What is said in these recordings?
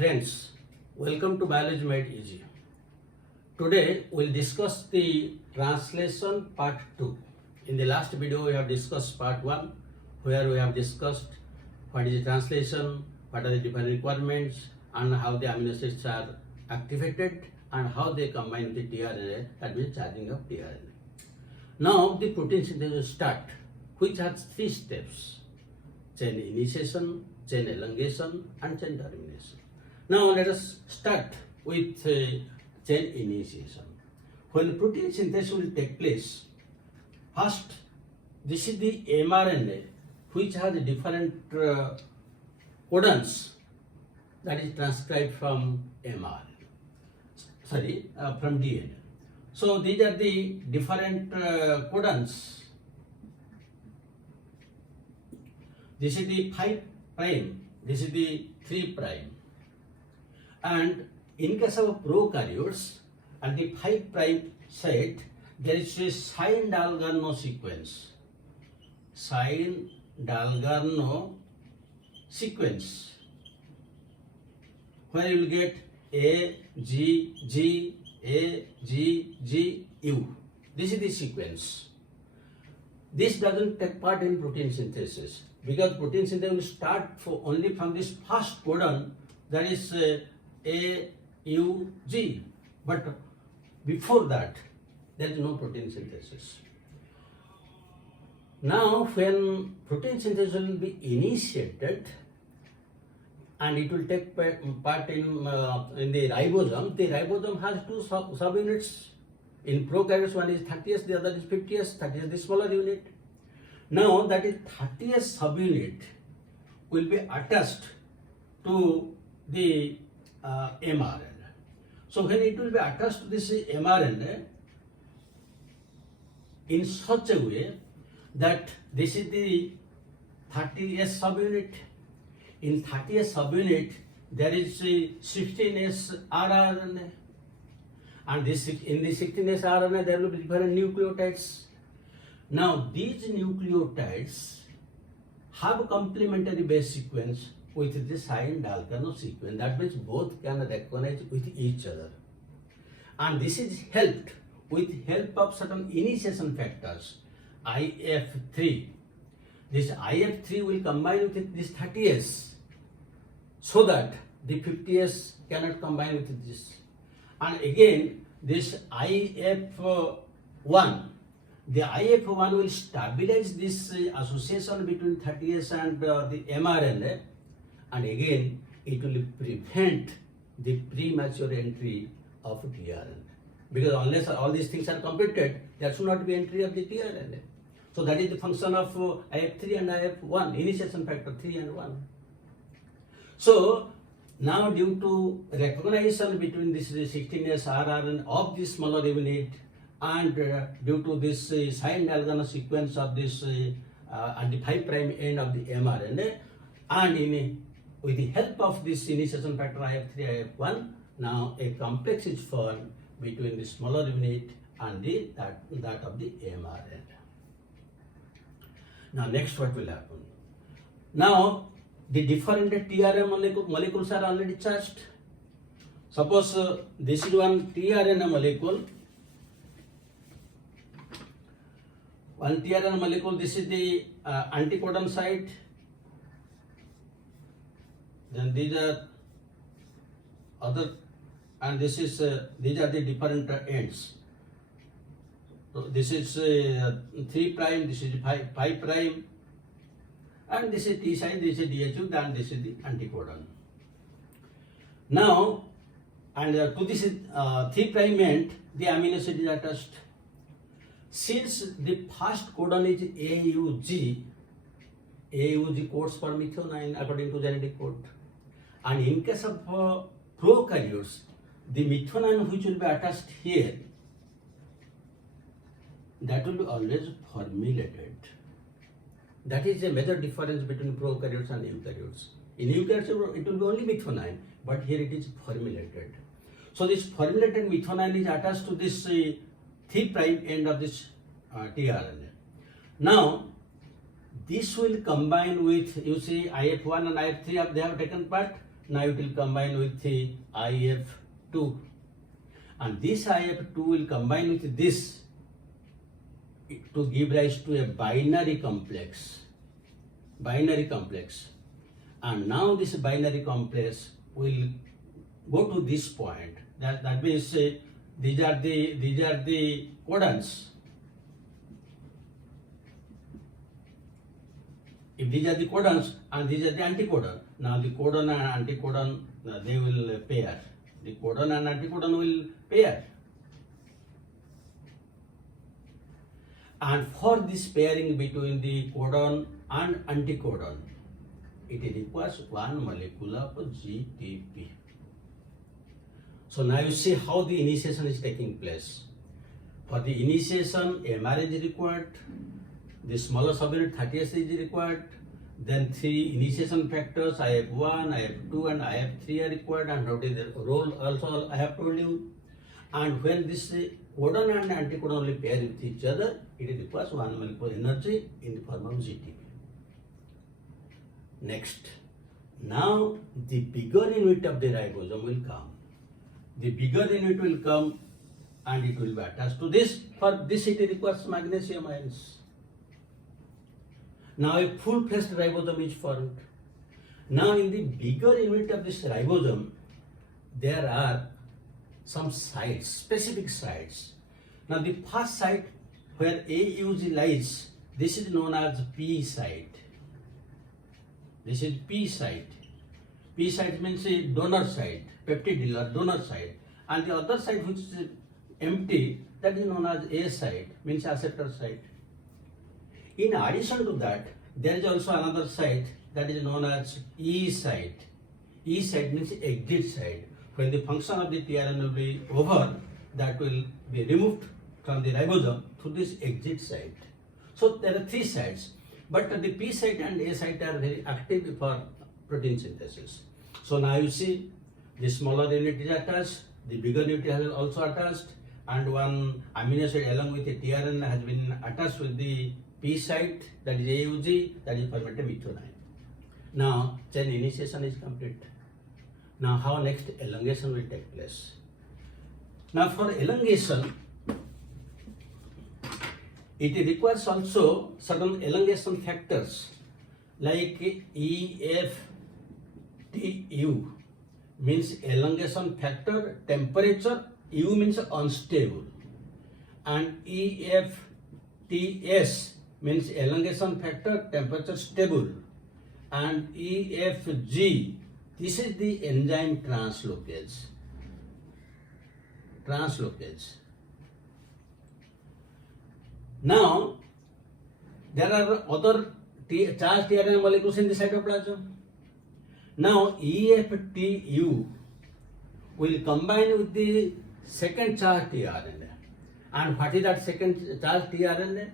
Friends, welcome to Biology Made Easy. Today we'll discuss the translation part 2. In the last video we have discussed part 1 where we have discussed what is the translation, what are the different requirements and how the amino acids are activated and how they combine with the tRNA, that means charging of tRNA. Now the protein synthesis will start, which has 3 steps: chain initiation, chain elongation and chain termination. Now let us start with chain initiation. When protein synthesis will take place, first this is the mRNA which has different codons that is transcribed from from DNA. So these are the different codons. This is the 5 prime, this is the 3 prime. And in case of prokaryotes, at the 5 prime site, there is a Sine-Dalgarno sequence. Sine-Dalgarno sequence, where you will get A, G, G, A, G, G, U. This is the sequence. This doesn't take part in protein synthesis because protein synthesis will start only from this first codon, that is A, U, G. But before that, there is no protein synthesis. Now, when protein synthesis will be initiated and it will take part in the ribosome has 2 subunits. In prokaryotes, one is 30th, the other is 50th. 30th is the smaller unit. Now, that is 30th subunit will be attached to the mRNA. So when it will be attached to this mRNA in such a way that this is the 30th subunit. In 30th subunit there is a 16S rRNA, and in the 16S rRNA there will be different nucleotides. Now these nucleotides have a complementary base sequence with the Sine-Dalgarno sequence. That means both can recognize with each other. And this is helped with help of certain initiation factors, IF3. This IF3 will combine with this 30S so that the 50S cannot combine with this. And again, this IF1, the IF1 will stabilize this association between 30S and the mRNA, and again it will prevent the premature entry of tRNA. Because unless all these things are completed, there should not be entry of the tRNA. So that is the function of IF3 and IF1, initiation factor 3 and 1. So now due to recognition between this 16S rRNA of this smaller unit and due to this Sine-Dalgarno sequence of this at the 5 prime end of the mRNA, and with the help of this initiation factor IF3, IF1, now a complex is formed between the smaller unit and that of the mRNA. Now next what will happen? Now the different tRNA molecules are already charged. Suppose this is one tRNA molecule. One tRNA molecule, this is the anticodon site. Then these are other, and this is these are the different ends. So this is 3 prime, this is 5 prime, and this is T side, this is DHU, and this is the anticodon. Now, and to this 3 prime end, the amino acid is attached. Since the first codon is AUG codes for methionine according to genetic code. And in case of prokaryotes, the methionine which will be attached here, that will be always formulated. That is a major difference between prokaryotes and eukaryotes. In eukaryotes, it will be only methionine, but here it is formulated. So this formulated methionine is attached to this 3' end of this tRNA. Now, this will combine with, you see, IF1 and IF3, they have taken part. now it will combine with the IF2, and this IF2 will combine with this to give rise to a binary complex. And now this binary complex will go to this point. That means these are the codons. If these are the codons and these are the anticodon, now the codon and anticodon they will pair. The codon and anticodon will pair. And for this pairing between the codon and anticodon, it requires one molecule of GTP. So now you see how the initiation is taking place. For the initiation, MR is required, the smaller subunit 30S is required, then 3 initiation factors IF1, IF2 and IF3 are required, and what is the role also I have told you. And when this codon and anticodon will pair with each other, it requires one molecule energy in the form of GTP. Next, now the bigger unit of the ribosome will come. The bigger unit will come and it will be attached to this. For this it requires magnesium ions. Now a full-fleshed ribosome is formed. Now in the bigger unit of this ribosome, there are some sites, specific sites. Now the first site where AUG lies, this is known as P site. This is P site. P site means a donor site, peptidyl or donor site. And the other site which is empty, that is known as A site, means acceptor site. In addition to that, there is also another site that is known as E site. E site means exit site. When the function of the tRNA will be over, that will be removed from the ribosome through this exit site. So there are 3 sites, but the P site and A site are very active for protein synthesis. So now you see the smaller unit is attached, the bigger unit is also attached, and one amino acid along with the tRNA has been attached with the P site, that is AUG, that is fermented methionine. Now chain initiation is complete. Now how next elongation will take place? Now for elongation, it requires also certain elongation factors like EFTU, means elongation factor temperature, U means unstable, and EFTS means elongation factor temperature stable, and EFG, this is the enzyme translocase. Now there are other charged tRNA molecules in the cytoplasm. Now EFTU will combine with the second charged tRNA. And what is that second charged tRNA?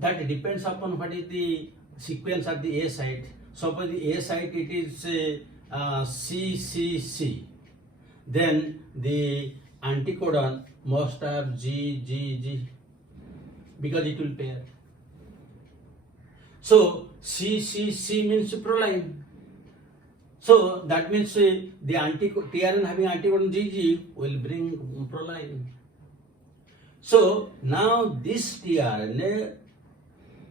That depends upon what is the sequence at the A site. Suppose the A site it is CCC. Then the anticodon must have GGG because it will pair. So CCC means proline. So that means the tRNA having anticodon GG will bring proline. So now this tRNA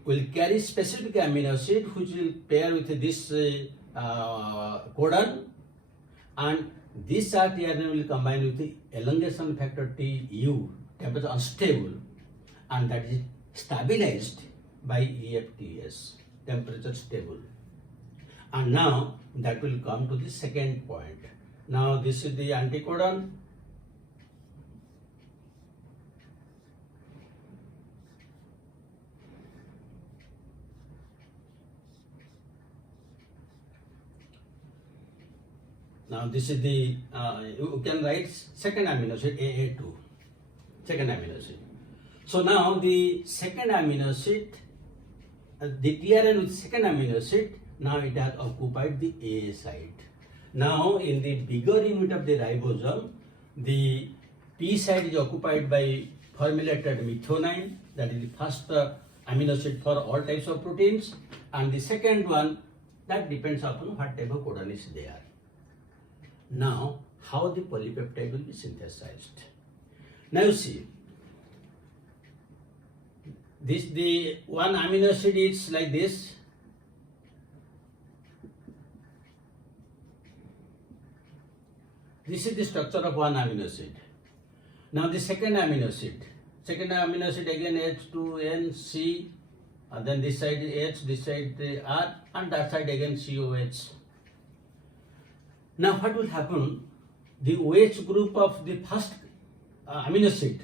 will carry specific amino acid which will pair with this codon, and this tRNA will combine with the elongation factor TU, temperature unstable, and that is stabilized by EFTS, temperature stable. And now that will come to the second point. Now this is the anticodon. Now this is the, you can write second amino acid AA2, second amino acid. So now the second amino acid, the tRNA with second amino acid, now it has occupied the A site. Now in the bigger unit of the ribosome, the P site is occupied by formulated methionine, that is the first amino acid for all types of proteins, and the second one, that depends upon what type of codon is there. Now, how the polypeptide will be synthesized? Now you see, the one amino acid is like this. This is the structure of one amino acid. Now the second amino acid again H2NC, and then this side H, this side R, and that side again COH. Now what will happen? The OH group of the first amino acid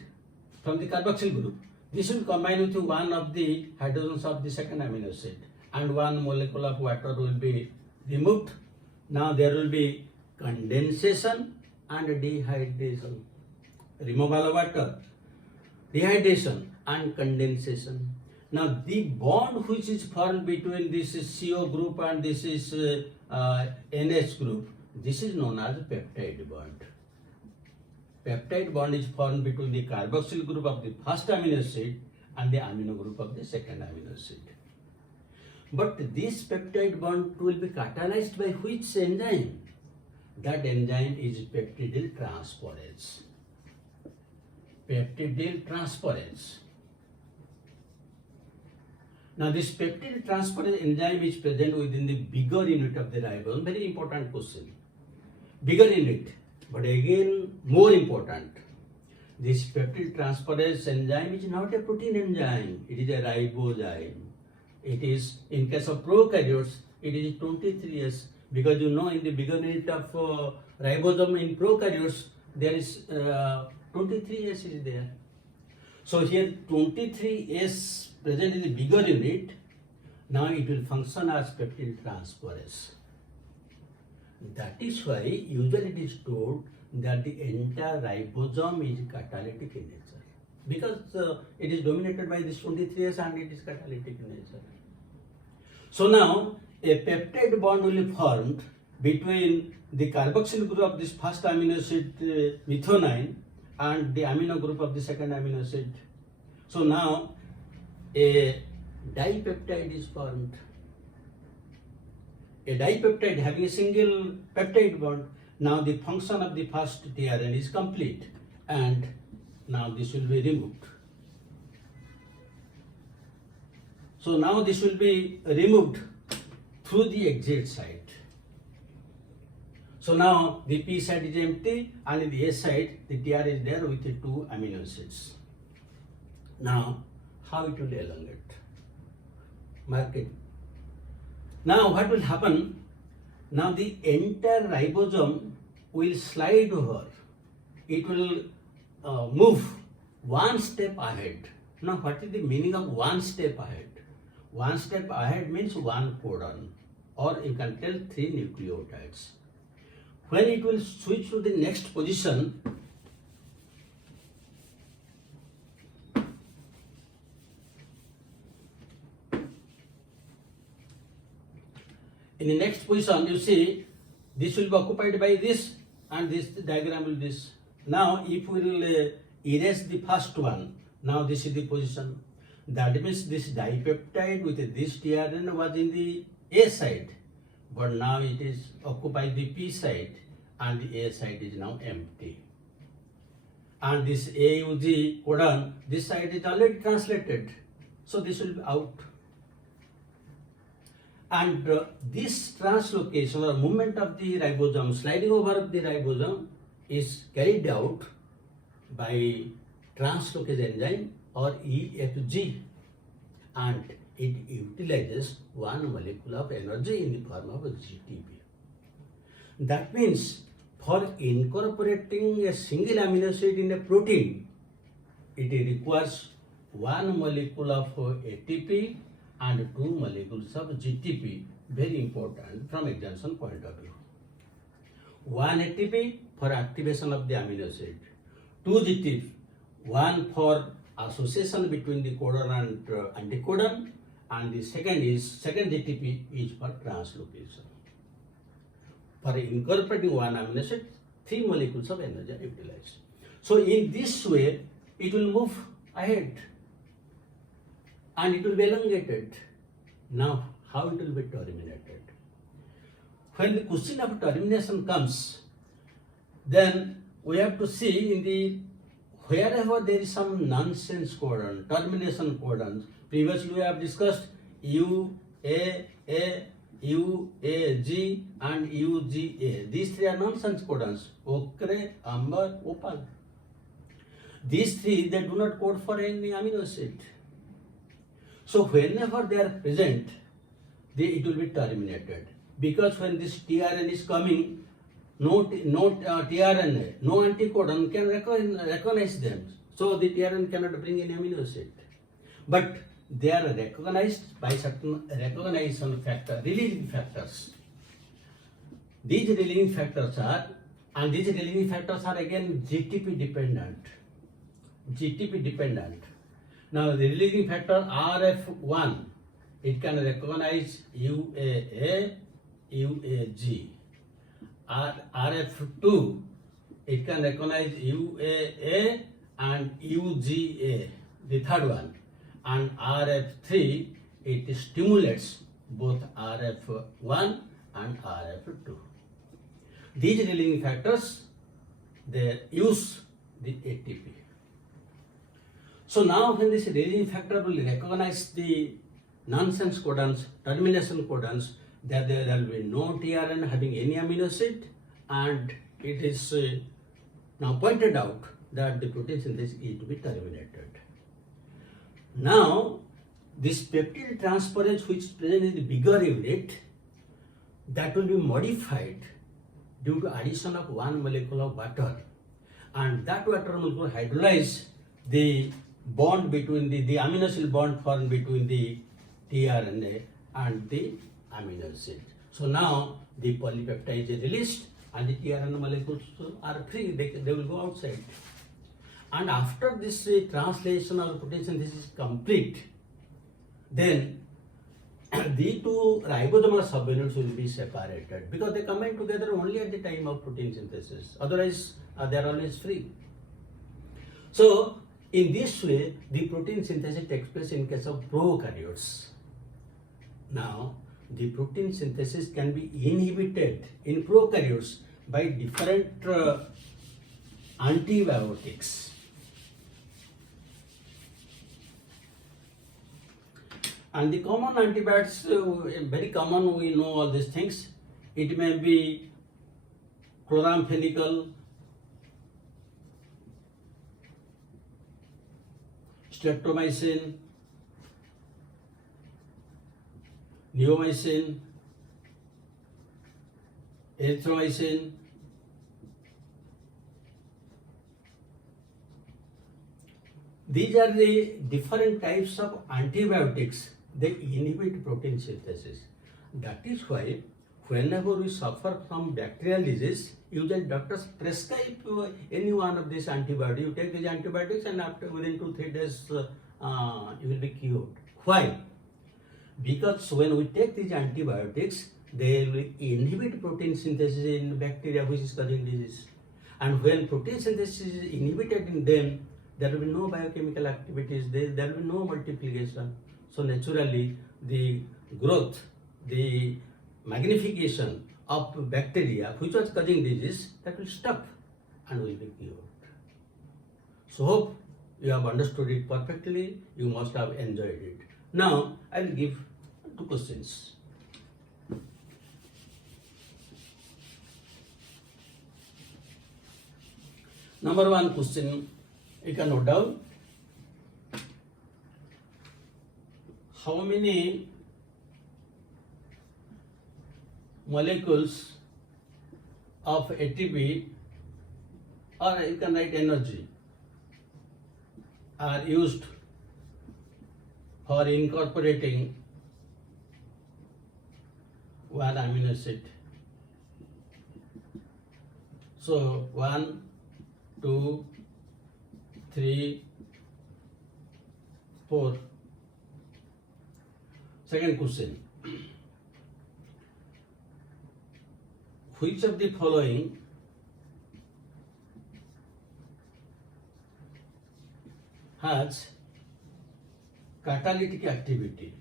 from the carboxyl group, this will combine with one of the hydrogens of the second amino acid, and one molecule of water will be removed. Now there will be condensation and dehydration. Removal of water, dehydration and condensation. Now the bond which is formed between this is CO group and this is NH group, this is known as peptide bond. Peptide bond is formed between the carboxyl group of the first amino acid and the amino group of the second amino acid. But this peptide bond will be catalyzed by which enzyme? That enzyme is peptidyl transferase. Peptidyl transferase. Now this peptidyl transferase enzyme is present within the bigger unit of the ribosome. Very important question. Bigger unit, but again more important. This peptidyl transferase enzyme is not a protein enzyme. It is a ribozyme. It is, in case of prokaryotes, it is 23S, because you know in the bigger unit of ribosome in prokaryotes there is 23S is there. So here 23S present in the bigger unit. Now it will function as peptidyl transferase. That is why usually it is told that the entire ribosome is catalytic in nature, because it is dominated by this 23S and it is catalytic in nature. So now a peptide bond will be formed between the carboxyl group of this first amino acid methionine and the amino group of the second amino acid. So now a dipeptide is formed. A dipeptide having a single peptide bond. Now the function of the first tRNA is complete, and now this will be removed. So now this will be removed through the exit site. So now the P site is empty, and in the S site the TR is there with the two amino acids. Now how it will elongate? Mark it. Now what will happen? Now the entire ribosome will slide over. It will move one step ahead. Now what is the meaning of one step ahead? One step ahead means one codon, or you can tell 3 nucleotides. When it will switch to the next position, in the next position, you see, this will be occupied by this, and this diagram will this. Now, if we will erase the first one, now this is the position. That means this dipeptide with this tRNA was in the A side, but now it is occupied the P side, and the A side is now empty. And this AUG codon, this side is already translated, so this will be out. And this translocation or movement of the ribosome, sliding over of the ribosome, is carried out by translocase enzyme or EFG, and it utilizes one molecule of energy in the form of GTP. That means for incorporating a single amino acid in a protein, it requires one molecule of ATP and 2 molecules of GTP, very important from examination point of view. 1 ATP for activation of the amino acid, 2 GTP, one for association between the codon and anticodon, and the second GTP is for translocation. For incorporating one amino acid, 3 molecules of energy are utilized. So in this way, it will move ahead and it will be elongated. Now, how it will be terminated? When the question of termination comes, Then we have to see in the wherever there is some nonsense codon, termination codons. Previously we have discussed U, A, U, A, G and U, G, A. These three are nonsense codons. Ochre, amber, opal. These three, they do not code for any amino acid. So whenever they are present, it will be terminated. Because when this tRNA is coming, no tRNA, no anticodon can recognize them. So the tRNA cannot bring any amino acid. But they are recognized by certain recognition factor, releasing factors. These releasing factors are again GTP dependent. Now the releasing factor RF1, it can recognize UAA, UAG. RF2, it can recognize UAA and UGA, the third one. And RF3, it stimulates both RF1 and RF2. These releasing factors, they use the ATP. So now when this releasing factor will recognize the nonsense codons, termination codons, that there will be no tRNA having any amino acid, and it is now pointed out that the protein synthesis is to be terminated. Now, this peptide transferase which is present in the bigger unit, that will be modified due to addition of one molecule of water, and that water will hydrolyze the bond between the amino acid bond formed between the tRNA and the amino acid. So now the polypeptide is released and the tRNA molecules are free, they will go outside. And after this translation of protein synthesis is complete, then the two ribosomal subunits will be separated because they combine together only at the time of protein synthesis. Otherwise, they are always free. So, in this way, the protein synthesis takes place in case of prokaryotes. Now, the protein synthesis can be inhibited in prokaryotes by different antibiotics. And the common antibiotics, very common, we know all these things. It may be chloramphenicol, streptomycin, neomycin, erythromycin, these are the different types of antibiotics. They inhibit protein synthesis. That is why whenever we suffer from bacterial disease, usually doctors prescribe any one of these antibiotics. You take these antibiotics and after within 2-3 days you will be cured. Why? Because when we take these antibiotics, they will inhibit protein synthesis in bacteria which is causing disease. And when protein synthesis is inhibited in them, there will be no biochemical activities, there will be no multiplication. So naturally, the growth, the magnification of bacteria which was causing disease, that will stop and will be cured. So hope you have understood it perfectly, you must have enjoyed it. Now, I will give 2 questions. Number 1 question, you can note down. How many molecules of ATP, or you can write energy, are used for incorporating one amino acid? So 1, 2, 3, 4. Second question. Which of the following has catalytic activity?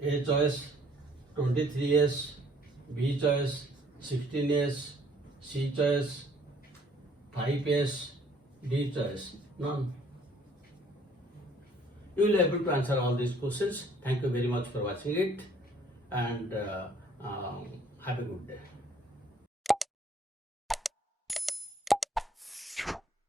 A choice 23S, B choice, 16S, C choice, 5S, D choice, none. You will be able to answer all these questions. Thank you very much for watching it, and have a good day.